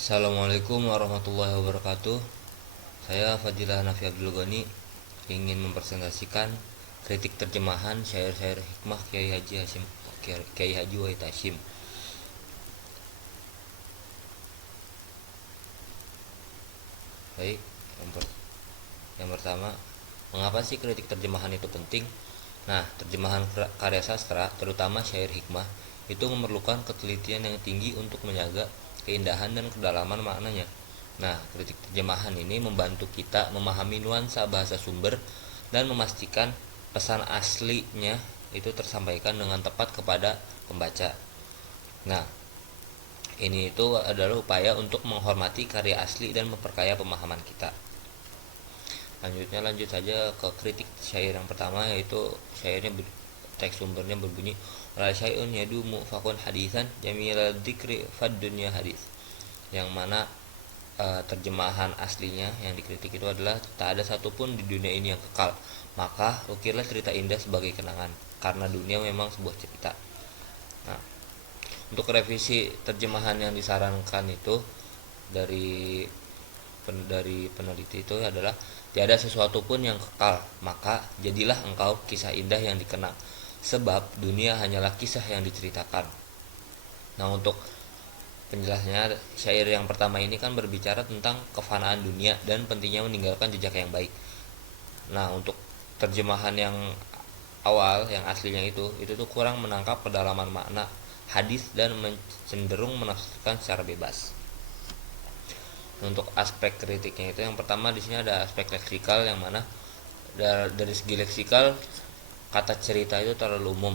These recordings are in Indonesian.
Assalamualaikum warahmatullahi wabarakatuh. Saya Fadilah Hanafi Abdul Ghani ingin mempresentasikan kritik terjemahan syair-syair hikmah Kiai Haji Wahid Hasyim. Baik, yang pertama, mengapa sih kritik terjemahan itu penting? Nah, terjemahan karya sastra, terutama syair hikmah, itu memerlukan ketelitian yang tinggi untuk menjaga keindahan dan kedalaman maknanya. Nah, kritik terjemahan ini membantu kita memahami nuansa bahasa sumber dan memastikan pesan aslinya itu tersampaikan dengan tepat kepada pembaca. Nah, ini itu adalah upaya untuk menghormati karya asli dan memperkaya pemahaman kita. Lanjut saja ke kritik syair yang pertama, yaitu teks sumbernya berbunyi wala syai'un yadumu fakun hadisan jamilal dzikri fad dunya hadis, yang mana terjemahan aslinya yang dikritik itu adalah tak ada satupun di dunia ini yang kekal, maka ukirlah cerita indah sebagai kenangan karena dunia memang sebuah cerita. Nah, untuk revisi terjemahan yang disarankan itu dari peneliti itu adalah tiada sesuatu pun yang kekal, maka jadilah engkau kisah indah yang dikenang, sebab dunia hanyalah kisah yang diceritakan. Nah, untuk penjelasnya, syair yang pertama ini kan berbicara tentang kefanaan dunia dan pentingnya meninggalkan jejak yang baik. Nah, untuk terjemahan yang awal, yang aslinya itu tuh kurang menangkap kedalaman makna hadis dan cenderung menafsirkan secara bebas. Untuk aspek kritiknya itu, yang pertama di sini ada aspek leksikal, yang mana dari segi leksikal kata cerita itu terlalu umum.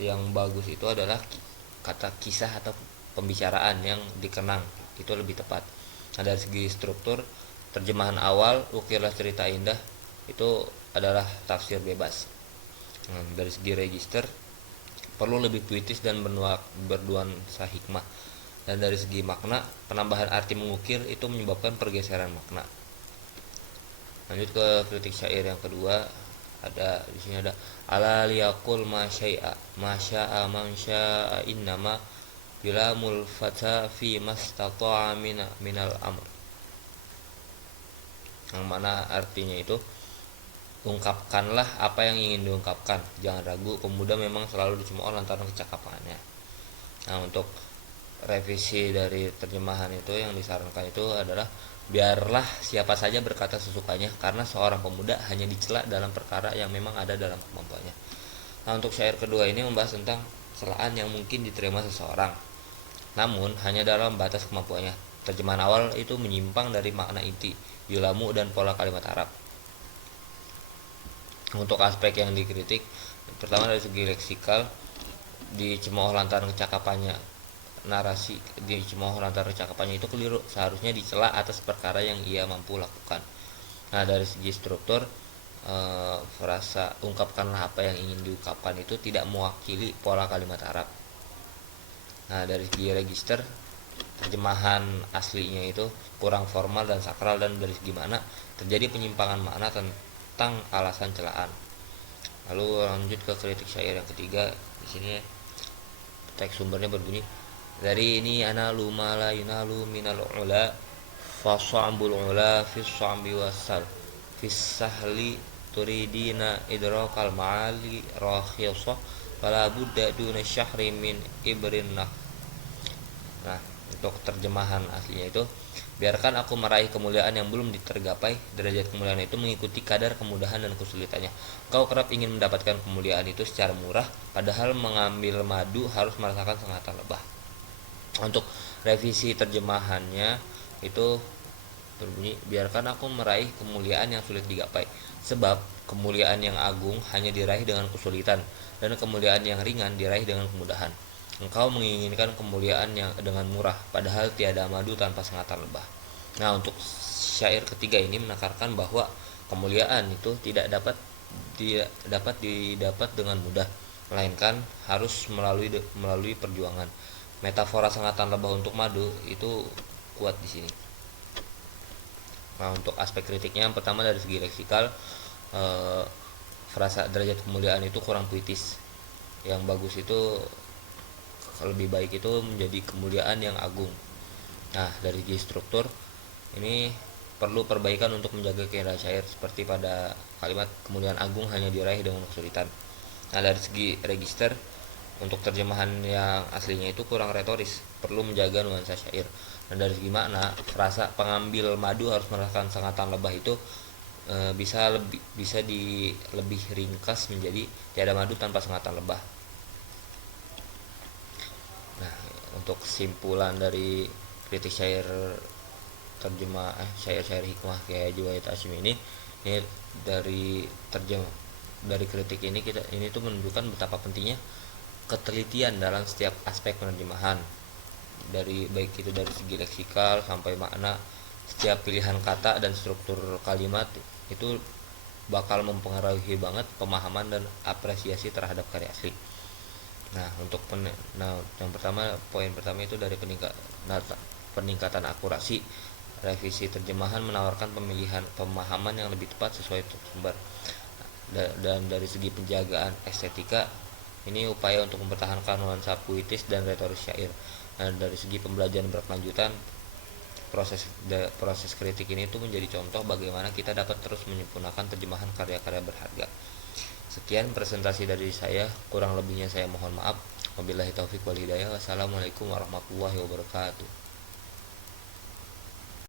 Yang bagus itu adalah kata kisah atau pembicaraan yang dikenang, itu lebih tepat. Nah, dari segi struktur, terjemahan awal ukirlah cerita indah itu adalah tafsir bebas. Nah, dari segi register perlu lebih puitis dan bernuansa hikmah. Dan dari segi makna, penambahan arti mengukir itu menyebabkan pergeseran makna. Lanjut ke kritik syair yang kedua, di sini ada ala liyaqul masya'a man sya'a innama bila mulfata fi mastata'a minal amr, yang mana artinya itu ungkapkanlah apa yang ingin diungkapkan, jangan ragu, pemuda memang selalu dicemooh lantaran kecakapannya. Nah, untuk revisi dari terjemahan itu yang disarankan itu adalah biarlah siapa saja berkata sesukanya karena seorang pemuda hanya dicela dalam perkara yang memang ada dalam kemampuannya. Nah, untuk syair kedua ini membahas tentang celaan yang mungkin diterima seseorang namun hanya dalam batas kemampuannya. Terjemahan awal itu menyimpang dari makna inti, yulamu dan pola kalimat Arab. Untuk aspek yang dikritik, pertama dari segi leksikal, dicemooh lantaran kecakapannya. Narasi dicemooh lantaran kecakapannya itu keliru, seharusnya dicela atas perkara yang ia mampu lakukan. Nah, dari segi struktur, frasa ungkapkanlah apa yang ingin diungkapkan itu tidak mewakili pola kalimat Arab. Nah, dari segi register, terjemahan aslinya itu kurang formal dan sakral, dan dari segi mana terjadi penyimpangan makna tentang alasan celaan. Lalu lanjut ke kritik syair yang ketiga. Di sini teks sumbernya berbunyi dari ini ana lumala yunalu minal ula fasambul ula fis sambi wasal fis sahli turidina idrakal ma'ali rakhiyasah fala budda duna syahri min ibrin nah. Untuk terjemahan aslinya itu, biarkan aku meraih kemuliaan yang belum tergapai, derajat kemuliaan itu mengikuti kadar kemudahan dan kesulitannya. Kau kerap ingin mendapatkan kemuliaan itu secara murah, padahal mengambil madu harus merasakan sengatan lebah. Untuk revisi terjemahannya itu berbunyi biarkan aku meraih kemuliaan yang sulit digapai, sebab kemuliaan yang agung hanya diraih dengan kesulitan, dan kemuliaan yang ringan diraih dengan kemudahan. Engkau menginginkan kemuliaan yang dengan murah, padahal tiada madu tanpa sengatan lebah. Nah, untuk syair ketiga ini menekankan bahwa kemuliaan itu tidak dapat didapat dengan mudah, melainkan harus melalui perjuangan. Metafora sengatan lebah untuk madu itu kuat di sini. Nah, untuk aspek kritiknya, yang pertama dari segi leksikal, frasa derajat kemuliaan itu kurang puitis. Yang bagus itu lebih baik itu menjadi kemuliaan yang agung. Nah, dari segi struktur ini perlu perbaikan untuk menjaga keindahan syair, seperti pada kalimat kemuliaan agung hanya diraih dengan kesulitan. Nah, dari segi register, untuk terjemahan yang aslinya itu kurang retoris, perlu menjaga nuansa syair. Dan dari segi makna, frasa pengambil madu harus merasakan sengatan lebah itu lebih ringkas menjadi tiada madu tanpa sengatan lebah. Nah, untuk kesimpulan dari kritik syair syair-syair hikmah kayak Juwayat Hashim ini dari terjem dari kritik ini tuh menunjukkan betapa pentingnya ketelitian dalam setiap aspek penerjemahan, dari baik itu dari segi leksikal sampai makna. Setiap pilihan kata dan struktur kalimat itu bakal mempengaruhi banget pemahaman dan apresiasi terhadap karya asli. Nah, poin pertama itu dari peningkatan akurasi. Revisi terjemahan menawarkan pemilihan pemahaman yang lebih tepat sesuai sumber. Dan dari segi penjagaan estetika, ini upaya untuk mempertahankan nuansa puitis dan retoris syair. Dan dari segi pembelajaran berkelanjutan, proses kritik ini tuh menjadi contoh bagaimana kita dapat terus menyempurnakan terjemahan karya-karya berharga. Sekian presentasi dari saya, kurang lebihnya saya mohon maaf. Wabillahi taufik wal hidayah. Wassalamualaikum warahmatullahi wabarakatuh.